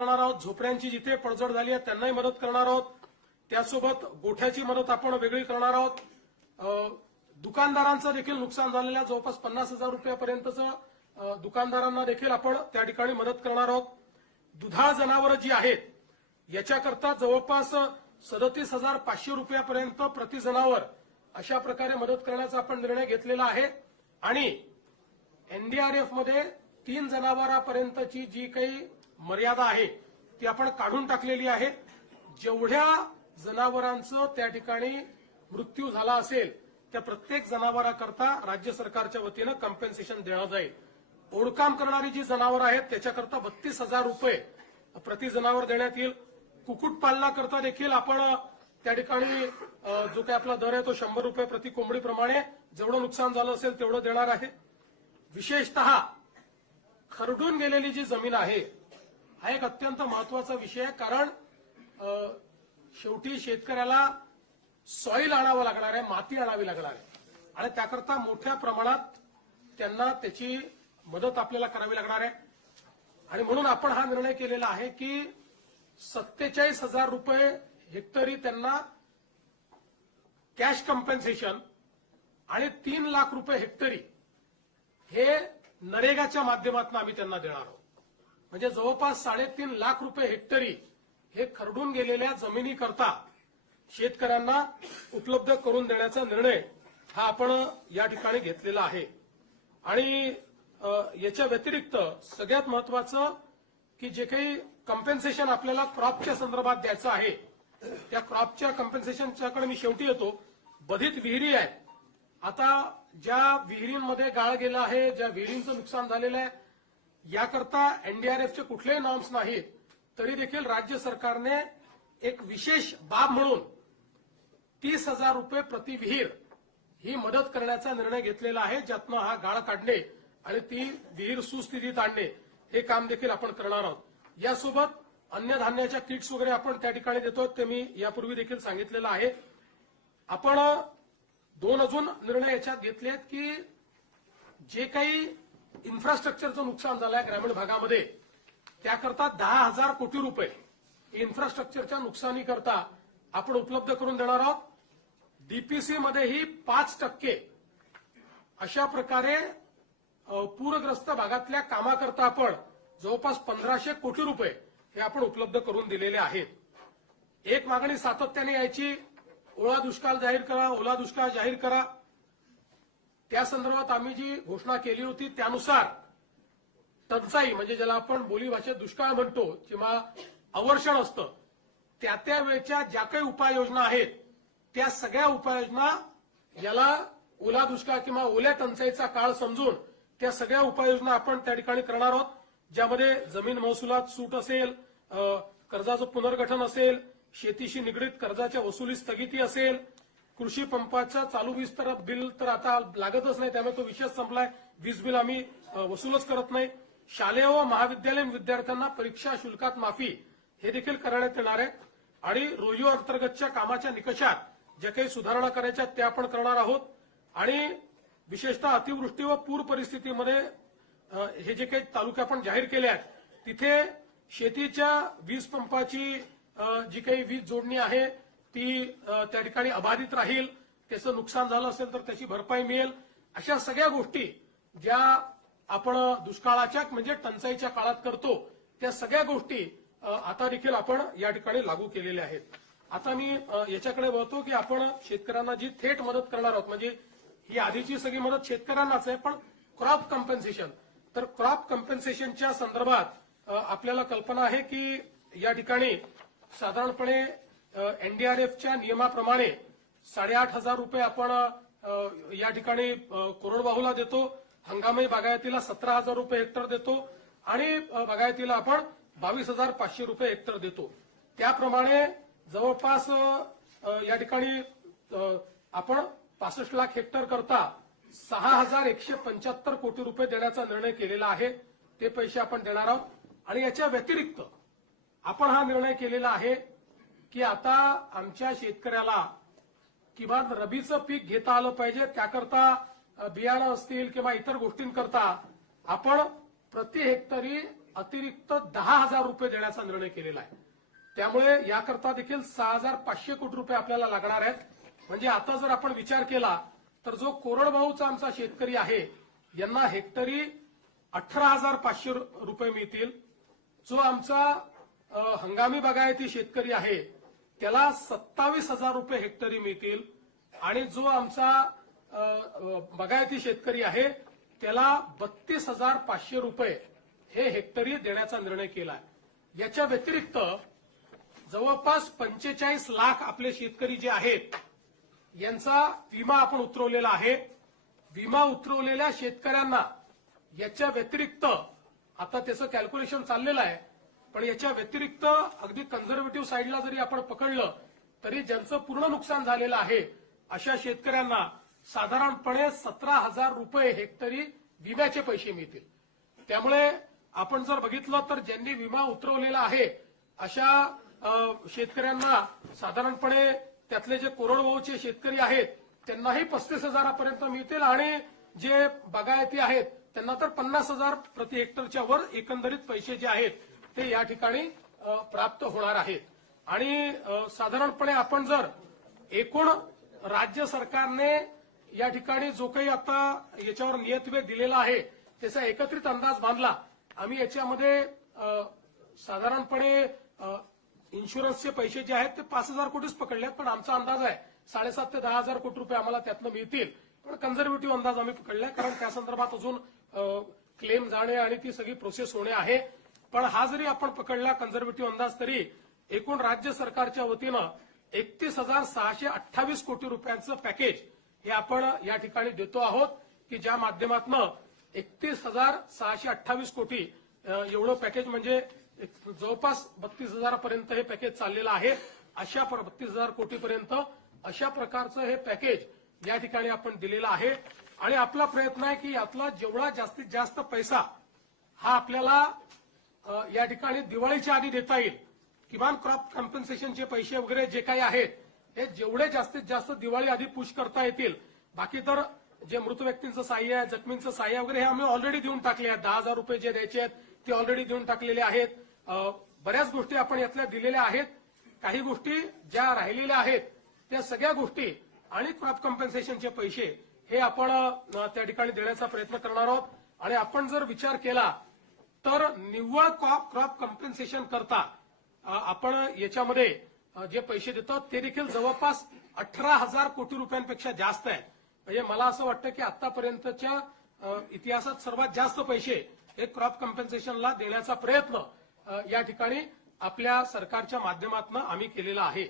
करणार आहोत झोपड्यांची जिथे पडझड झाली आहे त्यांनाही मदत करणार आहोत. त्यासोबत गोठ्याची मदत आपण वेगळी करणार आहोत. दुकानदारांचं देखील नुकसान झालेल्या जवळपास पन्नास हजार रुपयापर्यंतचं दुकानदारांना देखील आपण त्या ठिकाणी मदत करणार आहोत. दुधाळ जनावरं जी आहेत याच्याकरता जवळपास सदतीस हजार पाचशे रुपयापर्यंत प्रति जनावर अशा प्रकारे मदत करण्याचा आपण निर्णय घेतलेला आहे. आणि एनडीआरएफमध्ये तीन जनावरांपर्यंतची जी काही मर्यादा आहे ती आपण काढून टाकलेली आहे. जेवढ्या जनावरांचं त्या ठिकाणी मृत्यू झाला असेल त्या प्रत्येक जनावराकरता राज्य सरकारच्या वतीनं कम्पेन्सेशन देण्यात जाईल. ओढकाम करणारी जी जनावरं आहेत त्याच्याकरता बत्तीस हजार रुपये प्रति जनावर देण्यात येईल. कुक्कुटपालनाकरता देखील आपण त्या ठिकाणी जो काही आपला दर आहे तो शंभर रुपये प्रति कोंबडीप्रमाणे जेवढं नुकसान झालं असेल तेवढं देणार आहे. विशेषतः खरडून गेलेली जी जमीन आहे हा एक अत्यंत महत्त्वाचा विषय आहे कारण शेवटी शेतकऱ्याला सॉईल आणावं लागणार आहे माती आणावी लागणार आहे. आणि त्याकरता मोठ्या प्रमाणात त्यांना त्याची मदत आपल्याला करावी लागणार आहे. आणि म्हणून आपण हा निर्णय केलेला आहे की सत्तेचाळीस हजार रुपये हेक्टरी त्यांना कॅश कम्पेन्सेशन आणि तीन लाख रुपये हेक्टरी हे नरेगाच्या माध्यमातून आम्ही त्यांना देणार आहोत. म्हणजे जवळपास साडेतीन लाख रुपये हेक्टरी हे खरडून गेलेल्या जमिनीकरता शेतकऱ्यांना उपलब्ध करून देण्याचा निर्णय हा आपण या ठिकाणी घेतलेला आहे. आणि याच्या व्यतिरिक्त सगळ्यात महत्वाचं की जे काही कम्पेन्सेशन आपल्याला क्रॉपच्या संदर्भात द्यायचं आहे त्या क्रॉपच्या कम्पेन्सेशनच्याकडे मी शेवटी येतो. बधित विहिरी आहेत आता ज्या विहिरींमध्ये गाळ गेला आहे ज्या विहिरींचं नुकसान झालेलं आहे याकरता एनडीआरएफचे कुठलेही नॉर्म्स नाहीत तरी देखील राज्य सरकारने एक विशेष बाब म्हणून तीस हजार रुपये प्रति विहीर ही मदत करण्याचा निर्णय घेतलेला आहे ज्यातनं हा गाळ काढणे आणि ती विहीर सुस्थितीत आणणे हे काम देखील आपण करणार आहोत. यासोबत अन्य धान्याच्या किट्स वगैरे आपण त्या ठिकाणी देतो ते मी यापूर्वी देखील सांगितलेलं आहे. आपण दोन अजून निर्णय याच्यात घेतले आहेत की जे काही इन्फ्रास्ट्रक्चरचं नुकसान झालंय ग्रामीण भागामध्ये. त्याकरता दहा हजार कोटी रुपये इन्फ्रास्ट्रक्चरच्या नुकसानीकरता आपण उपलब्ध करून देणार आहोत. डीपीसीमध्येही पाच टक्के अशा प्रकारे पूरग्रस्त भागातल्या कामाकरता आपण जवळपास पंधराशे कोटी रुपये हे आपण उपलब्ध करून दिलेले आहेत. एक मागणी सातत्याने यायची ओळा दुष्काळ जाहीर करा ओला दुष्काळ जाहीर करा. त्या संदर्भात आम्ही जी घोषणा केली होती त्यानुसार टंचाई म्हणजे ज्याला आपण बोलीभाषेत दुष्काळ म्हणतो किंवा अवर्षण असतं त्या त्या वेळच्या ज्या काही उपाययोजना आहेत त्या सगळ्या उपाययोजना याला ओला दुष्काळ किंवा ओल्या टंचाईचा काळ समजून त्या सगळ्या उपाययोजना आपण त्या ठिकाणी करणार आहोत ज्यामध्ये जमीन महसुलात सूट असेल कर्जाचं पुनर्गठन असेल शेतीशी निगडीत कर्जाच्या वसुली स्थगिती असेल कृषी पंपाच्या चालू वीज तर बिल तर आता लागतच नाही त्यामुळे तो विषय संपलाय. वीज बिल आम्ही वसूलच करत नाही. शालेय व महाविद्यालयीन विद्यार्थ्यांना परीक्षा शुल्कात माफी हे देखील करण्यात येणार आहे. आणि रोहिओ अंतर्गतच्या कामाच्या निकषात ज्या काही सुधारणा करायच्या त्या आपण करणार आहोत. आणि विशेषतः अतिवृष्टी व पूर परिस्थितीमध्ये हे जे काही तालुके आपण जाहीर केले आहेत तिथे शेतीच्या वीज पंपाची जी काही वीज जोडणी आहे ती त्या ठिकाणी अबाधित राहील त्याचं नुकसान झालं असेल तर त्याची भरपाई मिळेल. अशा सगळ्या गोष्टी ज्या आपण दुष्काळाच्या म्हणजे टंचाईच्या काळात करतो त्या सगळ्या गोष्टी आता देखील आपण या ठिकाणी लागू केलेल्या आहेत. आता मी याच्याकडे वळतो की आपण शेतकऱ्यांना जी थेट मदत करणार आहोत म्हणजे ही आधीची सगळी मदत शेतकऱ्यांनाच आहे पण क्रॉप कम्पेन्सेशन. तर क्रॉप कम्पेन्सेशनच्या संदर्भात आपल्याला कल्पना आहे की या ठिकाणी साधारणपणे एनडीआरएफच्या नियमाप्रमाणे साडेआठ हजार रुपये आपण या ठिकाणी अ, कोरडवाहूला देतो हंगामी बागायतीला सतरा हजार रुपये हेक्टर देतो आणि बागायतीला आपण बावीस हजार पाचशे रुपये हेक्टर देतो. त्याप्रमाणे जवळपास या ठिकाणी आपण पासष्ट लाख हेक्टर करता सहा हजार एकशे पंच्याहत्तर कोटी रुपये देण्याचा निर्णय केलेला आहे. ते पैसे आपण देणार आहोत. आणि याच्या व्यतिरिक्त आपण हा निर्णय केलेला आहे की आता आमच्या शेतकऱ्याला किमान रबीचं पीक घेता आलं पाहिजे त्याकरता बियाणं असतील किंवा इतर गोष्टींकरता आपण प्रति हेक्टरी अतिरिक्त दहा हजार रुपये देण्याचा निर्णय केलेला आहे. त्यामुळे याकरता देखील सहा हजार पाचशे कोटी रुपये आपल्याला लागणार आहेत. म्हणजे आता जर आपण विचार केला तर जो कोरडवाहूचा आमचा शेतकरी आहे यांना हेक्टरी अठरा हजार पाचशे रुपये मिळतील. जो आमचा हंगामी बागायती शेतकरी आहे त्याला सत्तावीस हजार रुपये हेक्टरी मिळतील. आणि जो आमचा बगायती बागायती शेतकरी आहे त्याला बत्तीस हजार पाचशे रुपये हे हेक्टरी देण्याचा निर्णय केला आहे याच्या व्यतिरिक्त जवळपास पंचेचाळीस लाख आपले शेतकरी जे आहेत यांचा विमा आपण उतरवलेला आहे. विमा उतरवलेल्या शेतकऱ्यांना याच्या व्यतिरिक्त आता त्याचं कॅल्क्युलेशन चाललेलं आहे. पण याच्या व्यतिरिक्त अगदी कन्झर्वेटिव्ह साईडला जरी आपण पकडलं तरी ज्यांचं पूर्ण नुकसान झालेलं आहे अशा शेतकऱ्यांना साधारणपणे सतरा हजार रुपये हेक्टरी विम्याचे पैसे मिळतील. त्यामुळे आपण जर बघितलं तर ज्यांनी विमा उतरवलेला आहे अशा शेतकऱ्यांना साधारणपणे त्यातले जे कोरडवाहूचे शेतकरी आहेत त्यांनाही पस्तीस हजारापर्यंत मिळतील आणि जे बागायती आहेत त्यांना तर पन्नास हजार प्रति हेक्टरच्या वर एकंदरीत पैसे जे आहेत ते या ठिकाणी प्राप्त होणार आहेत. आणि साधारणपणे आपण जर एकूण राज्य सरकारने या ठिकाणी जो काही आता याच्यावर नियतवे दिलेला आहे त्याचा एकत्रित अंदाज बांधला आम्ही याच्यामध्ये साधारणपणे इन्शुरन्सचे पैसे जे आहेत ते पाच हजार कोटीच पकडले पण आमचा अंदाज आहे साडेसात ते दहा हजार कोटी रुपये आम्हाला त्यातनं मिळतील. पण कन्झर्वेटिव्ह अंदाज आम्ही पकडलाय कारण त्या संदर्भात अजून क्लेम जाणे आणि ती सगळी प्रोसेस होणे आहे. पण हा जरी आपण पकडला कन्झर्वेटिव्ह अंदाज तरी एकूण राज्य सरकारच्या वतीनं एकतीस हजार सहाशे अठ्ठावीस कोटी रुपयांचं पॅकेज हे आपण या ठिकाणी देतो आहोत की ज्या माध्यमातनं एकतीस हजार सहाशे अठ्ठावीस कोटी एवढं पॅकेज म्हणजे जवळपास बत्तीस हजारापर्यंत हे पॅकेज चाललेलं आहे. अशा बत्तीस हजार कोटीपर्यंत अशा प्रकारचं हे पॅकेज या ठिकाणी आपण दिलेलं आहे. आणि आपला प्रयत्न आहे की यातला जेवढा जास्तीत जास्त पैसा हा आपल्याला या ठिकाणी दिवाळीच्या आधी देता येईल. किमान क्रॉप कॉम्पन्सेशनचे पैसे वगैरे जे काही आहेत हे जेवढे जास्तीत जास्त दिवाळी आधी पुश करता येतील. बाकी तर जे मृत व्यक्तींचं सहाय्य आहे जखमींचं सहाय्य वगैरे हे आम्ही ऑलरेडी देऊन टाकले आहेत. दहा हजार रुपये जे द्यायचे आहेत ते ऑलरेडी देऊन टाकलेले आहेत. बऱ्याच गोष्टी आपण यातल्या दिलेल्या आहेत. काही गोष्टी ज्या राहिलेल्या आहेत त्या सगळ्या गोष्टी आणि क्रॉप कॉम्पन्सेशनचे पैसे हे आपण त्या ठिकाणी देण्याचा प्रयत्न करणार आहोत. आणि आपण जर विचार केला तर निव्वळ क्रॉप क्रॉप कम्पेन्सेशन करता आपण याच्यामध्ये जे पैसे देतो ते देखील जवळपास अठरा हजार कोटी रुपयांपेक्षा जास्त आहे. म्हणजे मला असं वाटतं की आतापर्यंतच्या इतिहासात सर्वात जास्त पैसे हे क्रॉप कम्पेन्सेशनला देण्याचा प्रयत्न या ठिकाणी आपल्या सरकारच्या माध्यमातून आम्ही केलेला आहे.